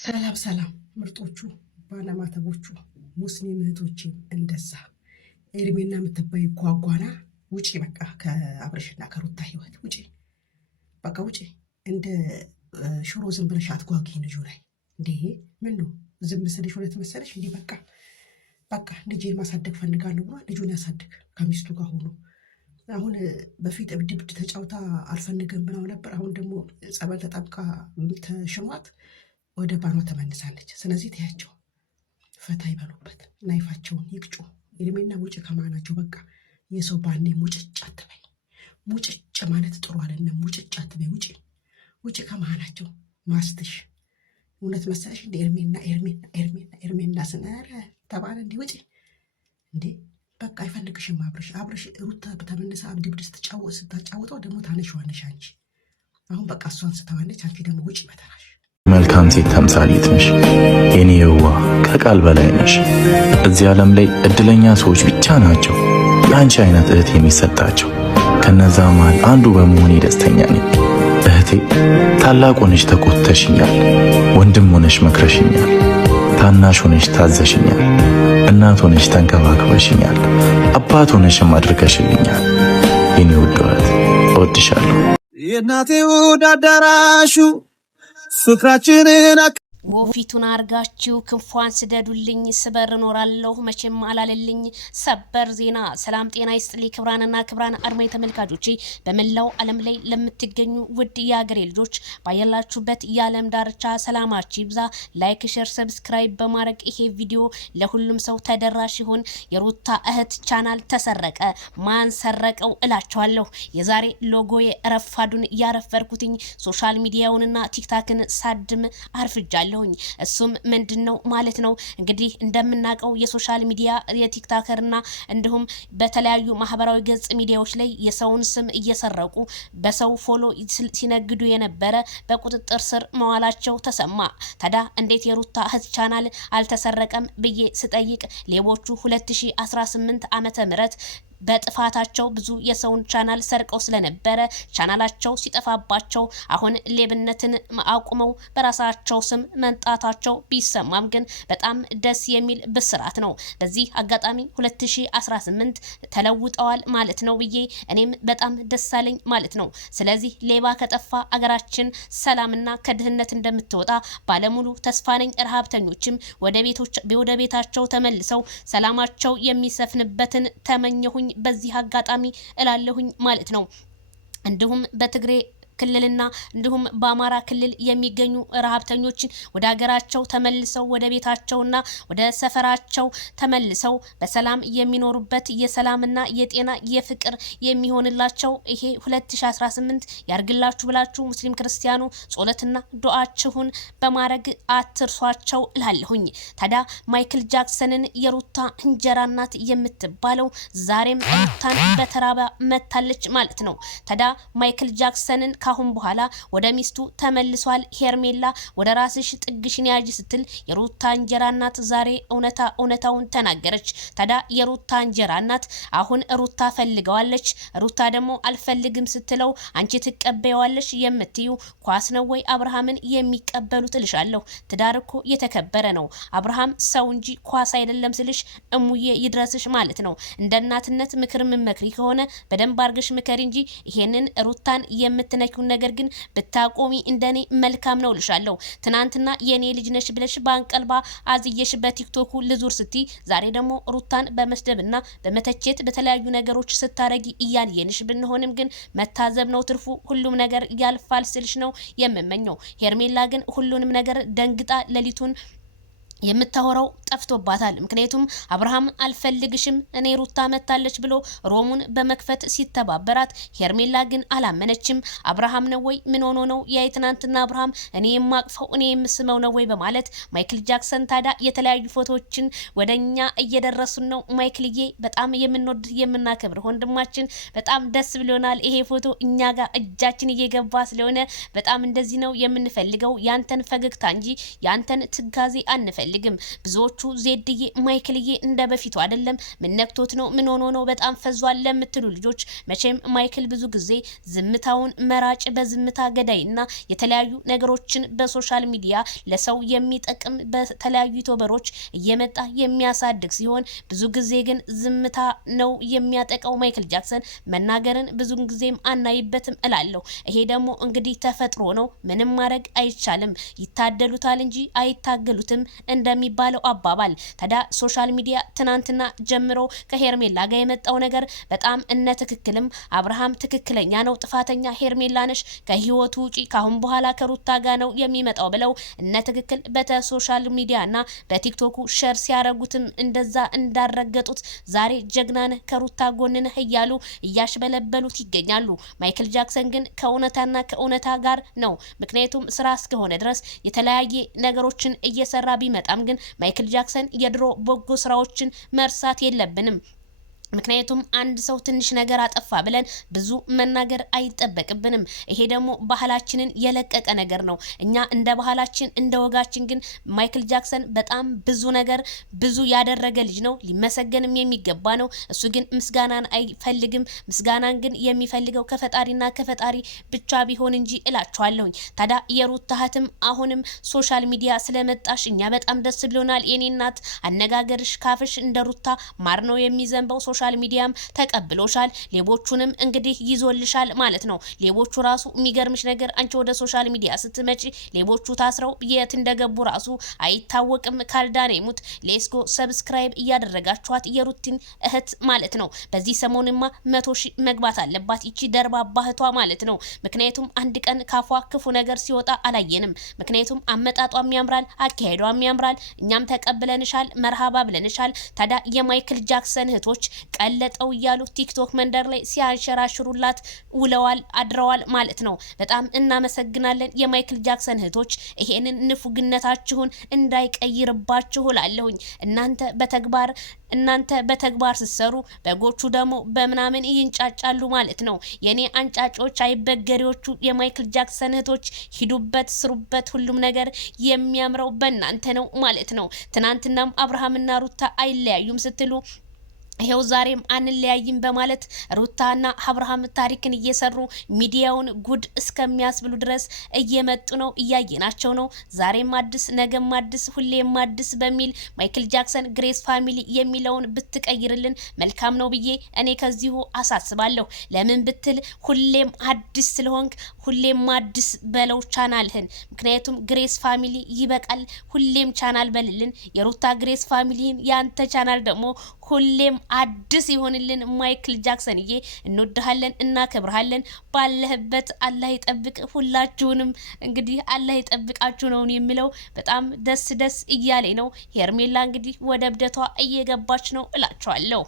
ሰላም ሰላም ምርጦቹ ባለማተቦቹ ሙስሊም እህቶቼም እንደዛ ኤርሜና የምትባይ ጓጓና ውጪ፣ በቃ ከአብርሽና ከሩታ ህይወት ውጪ፣ በቃ ውጪ። እንደ ሽሮ ዝም ብለሽ አትጓጊ ልጁ ላይ እንዴ! ምን ነው ዝም ስልሽ እውነት መሰለሽ እንዴ? በቃ ልጄን ማሳደግ ፈልጋለሁ ብሏል። ልጁን ያሳድግ ከሚስቱ ጋር ሆኖ። አሁን በፊት እብድ ተጫውታ አልፈልግም ብለው ነበር። አሁን ደግሞ ጸበል ተጠምቃ ተሽሏት ወደ ባሏ ተመልሳለች። ስለዚህ ተያቸው፣ ፈታ ይበሉበት፣ ናይፋቸውን ይቅጩ። ኤርሜና ውጭ ከማናቸው በቃ የሰው ባኔ ሙጭጭ አትበይ። ሙጭጭ ማለት ጥሩ አይደለም። ሙጭጭ አትበይ። ውጭ ከማናቸው ማስትሽ እውነት መሰለሽ እንደ ኤርሜና ስነረ ተባለ እንዲ ውጭ እንዴ! በቃ አይፈልግሽም አብርሽ። ሩታ በተመለሰ አብድብድ ስታጫውተው ደግሞ ታነሽዋለሽ አንቺ። አሁን በቃ እሷን ስተዋለች፣ አንቺ ደግሞ ውጭ በተራሽ። መልካም ሴት ተምሳሌት ነሽ የኔ የዋ ከቃል በላይ ነሽ። እዚህ ዓለም ላይ እድለኛ ሰዎች ብቻ ናቸው የአንቺ አይነት እህት የሚሰጣቸው። ከነዛ መሃል አንዱ በመሆኔ ደስተኛ ነኝ። እህቴ ታላቅ ሆነሽ ተቆጥተሽኛል፣ ወንድም ሆነሽ መክረሽኛል፣ ታናሽ ሆነሽ ታዘሽኛል፣ እናት ሆነሽ ተንከባክበሽኛል፣ አባት ሆነሽም አድርገሽልኛል። የኔ ውድ እህት እወድሻለሁ። የእናቴ ውድ አዳራሹ ፍቅራችንን ወፊቱን አርጋችሁ ክንፏን ስደዱልኝ፣ ስበር እኖራለሁ መቼም አላለልኝ። ሰበር ዜና። ሰላም ጤና ይስጥልኝ ክብራንና ክብራን አድማጭ ተመልካቾቼ፣ በመላው ዓለም ላይ ለምትገኙ ውድ የሀገሬ ልጆች ባያላችሁበት የዓለም ዳርቻ ሰላማችሁ ይብዛ። ላይክ፣ ሼር፣ ሰብስክራይብ በማድረግ ይሄ ቪዲዮ ለሁሉም ሰው ተደራሽ ይሁን። የሩታ እህት ቻናል ተሰረቀ። ማን ሰረቀው እላችኋለሁ። የዛሬ ሎጎዬ ረፋዱን ያረፈርኩትኝ ሶሻል ሚዲያውንና ቲክታክን ሳድም አርፍጃለሁ። እሱም ምንድነው ማለት ነው እንግዲህ እንደምናቀው የሶሻል ሚዲያ የቲክታከርና እንዲሁም በተለያዩ ማህበራዊ ገጽ ሚዲያዎች ላይ የሰውን ስም እየሰረቁ በሰው ፎሎ ሲነግዱ የነበረ በቁጥጥር ስር መዋላቸው ተሰማ። ታዲያ እንዴት የሩታ እህት ቻናል አልተሰረቀም ብዬ ስጠይቅ ሌቦቹ 2018 ዓመተ ምህረት በጥፋታቸው ብዙ የሰውን ቻናል ሰርቀው ስለነበረ ቻናላቸው ሲጠፋባቸው አሁን ሌብነትን አቁመው በራሳቸው ስም መንጣታቸው ቢሰማም ግን በጣም ደስ የሚል ብስራት ነው። በዚህ አጋጣሚ 2018 ተለውጠዋል ማለት ነው ብዬ እኔም በጣም ደስ አለኝ ማለት ነው። ስለዚህ ሌባ ከጠፋ አገራችን ሰላምና ከድህነት እንደምትወጣ ባለሙሉ ተስፋ ነኝ። ረሃብተኞችም ወደ ቤታቸው ተመልሰው ሰላማቸው የሚሰፍንበትን ተመኘሁኝ በዚህ አጋጣሚ እላለሁኝ ማለት ነው። እንዲሁም በትግሬ ክልልና እንዲሁም በአማራ ክልል የሚገኙ ረሃብተኞችን ወደ ሀገራቸው ተመልሰው ወደ ቤታቸውና ወደ ሰፈራቸው ተመልሰው በሰላም የሚኖሩበት የሰላምና የጤና የፍቅር የሚሆንላቸው ይሄ 2018 ያርግላችሁ ብላችሁ ሙስሊም ክርስቲያኑ ጸሎትና ዱዓችሁን በማድረግ አትርሷቸው እላለሁኝ። ታዲያ ማይክል ጃክሰንን የሩታ እንጀራ እናት የምትባለው ዛሬም ሩታን በተራባ መታለች ማለት ነው። ታዲያ ማይክል ጃክሰንን ካሁን በኋላ ወደ ሚስቱ ተመልሷል። ሄርሜላ ወደ ራስሽ ጥግሽን ያዥ ስትል የሩታ እንጀራ እናት ዛሬ እውነታውን ተናገረች። ታዲያ የሩታ እንጀራ እናት አሁን ሩታ ፈልገዋለች። ሩታ ደግሞ አልፈልግም ስትለው አንቺ ትቀበያዋለሽ የምትዩ ኳስ ነው ወይ አብርሃምን የሚቀበሉት እልሻለሁ። ትዳር እኮ የተከበረ ነው። አብርሃም ሰው እንጂ ኳስ አይደለም ስልሽ እሙዬ ይድረስሽ ማለት ነው። እንደ እናትነት ምክር መመክሪ ከሆነ በደንብ አርገሽ ምከሪ እንጂ ይሄንን ሩታን የምትነኪው ነገር ግን ብታቆሚ እንደኔ መልካም ነው ልሻለሁ። ትናንትና የኔ ልጅ ነሽ ብለሽ ባንቀልባ አዝየሽ በቲክቶኩ ልዙር ስቲ ዛሬ ደግሞ ሩታን በመስደብና በመተቸት በተለያዩ ነገሮች ስታረጊ እያየንሽ ብንሆንም ግን መታዘብ ነው ትርፉ። ሁሉም ነገር ያልፋል ስልሽ ነው የምመኘው። ሄርሜላ ግን ሁሉንም ነገር ደንግጣ ሌሊቱን የምታወራው ጠፍቶባታል። ምክንያቱም አብርሃም አልፈልግሽም እኔ ሩታ መታለች ብሎ ሮሙን በመክፈት ሲተባበራት ሄርሜላ ግን አላመነችም። አብርሃም ነው ወይ ምን ሆኖ ነው የትናንትና አብርሃም እኔ የማቅፈው እኔ የምስመው ነው ወይ በማለት ማይክል ጃክሰን ታዲያ የተለያዩ ፎቶዎችን ወደኛ እየደረሱን ነው። ማይክልዬ በጣም የምንወድ የምናከብር ወንድማችን በጣም ደስ ብሎናል። ይሄ ፎቶ እኛ ጋር እጃችን እየገባ ስለሆነ በጣም እንደዚህ ነው የምንፈልገው። ያንተን ፈገግታ እንጂ ያንተን ትጋዜ አንፈልግም። አይፈልግም። ብዙዎቹ ዜድዬ ማይክልዬ እንደ በፊቱ አይደለም፣ ምን ነክቶት ነው፣ ምን ሆኖ ነው በጣም ፈዟል ለምትሉ ልጆች መቼም ማይክል ብዙ ጊዜ ዝምታውን መራጭ በዝምታ ገዳይና የተለያዩ ነገሮችን በሶሻል ሚዲያ ለሰው የሚጠቅም በተለያዩ ዩቲዩበሮች እየመጣ የሚያሳድግ ሲሆን ብዙ ጊዜ ግን ዝምታ ነው የሚያጠቃው ማይክል ጃክሰን። መናገርን ብዙ ጊዜም አናይበትም እላለሁ። ይሄ ደግሞ እንግዲህ ተፈጥሮ ነው፣ ምንም ማድረግ አይቻልም። ይታደሉታል እንጂ አይታገሉትም እንደሚባለው አባባል። ታዲያ ሶሻል ሚዲያ ትናንትና ጀምሮ ከሄርሜላ ጋር የመጣው ነገር በጣም እነ ትክክልም አብርሃም ትክክለኛ ነው፣ ጥፋተኛ ሄርሜላ ነሽ፣ ከህይወቱ ውጪ ካሁን በኋላ ከሩታ ጋር ነው የሚመጣው ብለው እነ ትክክል በሶሻል ሚዲያና በቲክቶኩ ሼር ሲያረጉትም እንደዛ እንዳረገጡት ዛሬ ጀግናነ ከሩታ ጎንነ እያሉ እያሽበለበሉት ይገኛሉ። ማይክል ጃክሰን ግን ከእውነታና ከእውነታ ጋር ነው። ምክንያቱም ስራ እስከሆነ ድረስ የተለያየ ነገሮችን እየሰራ ቢመጣም ግን ማይክል ጃክሰን የድሮ በጎ ስራዎችን መርሳት የለብንም። ምክንያቱም አንድ ሰው ትንሽ ነገር አጠፋ ብለን ብዙ መናገር አይጠበቅብንም። ይሄ ደግሞ ባህላችንን የለቀቀ ነገር ነው። እኛ እንደ ባህላችን እንደ ወጋችን ግን ማይክል ጃክሰን በጣም ብዙ ነገር ብዙ ያደረገ ልጅ ነው፣ ሊመሰገንም የሚገባ ነው። እሱ ግን ምስጋናን አይፈልግም። ምስጋናን ግን የሚፈልገው ከፈጣሪና ከፈጣሪ ብቻ ቢሆን እንጂ እላችኋለሁኝ። ታዲያ የሩታ እህትም አሁንም ሶሻል ሚዲያ ስለመጣሽ እኛ በጣም ደስ ብሎናል። የኔ እናት አነጋገርሽ ካፍሽ እንደ ሩታ ማር ነው የሚዘንበው። ሶሻል ሚዲያም ተቀብሎሻል፣ ሌቦቹንም እንግዲህ ይዞልሻል ማለት ነው። ሌቦቹ ራሱ የሚገርምሽ ነገር አንቺ ወደ ሶሻል ሚዲያ ስትመጪ ሌቦቹ ታስረው የት እንደገቡ ራሱ አይታወቅም። ካልዳነ ይሙት። ሌስጎ ሰብስክራይብ እያደረጋችኋት የሩቲን እህት ማለት ነው። በዚህ ሰሞንማ 100,000 መግባት አለባት ይቺ ደርባባ እህቷ ማለት ነው። ምክንያቱም አንድ ቀን ካፏ ክፉ ነገር ሲወጣ አላየንም። ምክንያቱም አመጣጧም ያምራል፣ አካሄዷም ያምራል። እኛም ተቀብለንሻል፣ መርሃባ ብለንሻል። ታዲያ የማይክል ጃክሰን እህቶች ቀለጠው እያሉ ቲክቶክ መንደር ላይ ሲያንሸራሽሩላት ውለዋል አድረዋል ማለት ነው። በጣም እናመሰግናለን የማይክል ጃክሰን እህቶች። ይሄንን ንፉግነታችሁን እንዳይቀይርባችሁ እላለሁኝ። እናንተ በተግባር ስትሰሩ በጎቹ ደግሞ በምናምን ይንጫጫሉ ማለት ነው። የኔ አንጫጮች አይበገሪዎቹ የማይክል ጃክሰን እህቶች ሂዱበት፣ ስሩበት። ሁሉም ነገር የሚያምረው በእናንተ ነው ማለት ነው። ትናንትናም አብርሃምና ሩታ አይለያዩም ስትሉ ይሄው ዛሬም አንለያይም በማለት ሩታና አብርሃም ታሪክን እየሰሩ ሚዲያውን ጉድ እስከሚያስብሉ ድረስ እየመጡ ነው፣ እያየናቸው ነው። ዛሬም አዲስ ነገም አዲስ ሁሌም አዲስ በሚል ማይክል ጃክሰን ግሬስ ፋሚሊ የሚለውን ብትቀይርልን መልካም ነው ብዬ እኔ ከዚሁ አሳስባለሁ። ለምን ብትል ሁሌም አዲስ ስለሆንክ ሁሌም አዲስ በለው ቻናልህን። ምክንያቱም ግሬስ ፋሚሊ ይበቃል፣ ሁሌም ቻናል በልልን። የሩታ ግሬስ ፋሚሊን ያንተ ቻናል ደግሞ ሁሌም አዲስ ይሆንልን። ማይክል ጃክሰንዬ እንወድሃለን፣ እናከብርሃለን። ባለህበት አላህ ይጠብቅ። ሁላችሁንም እንግዲህ አላህ ይጠብቃችሁ ነው የሚለው። በጣም ደስ እያለኝ ነው። ሄርሜላ እንግዲህ ወደ እብደቷ እየገባች ነው እላችኋለሁ።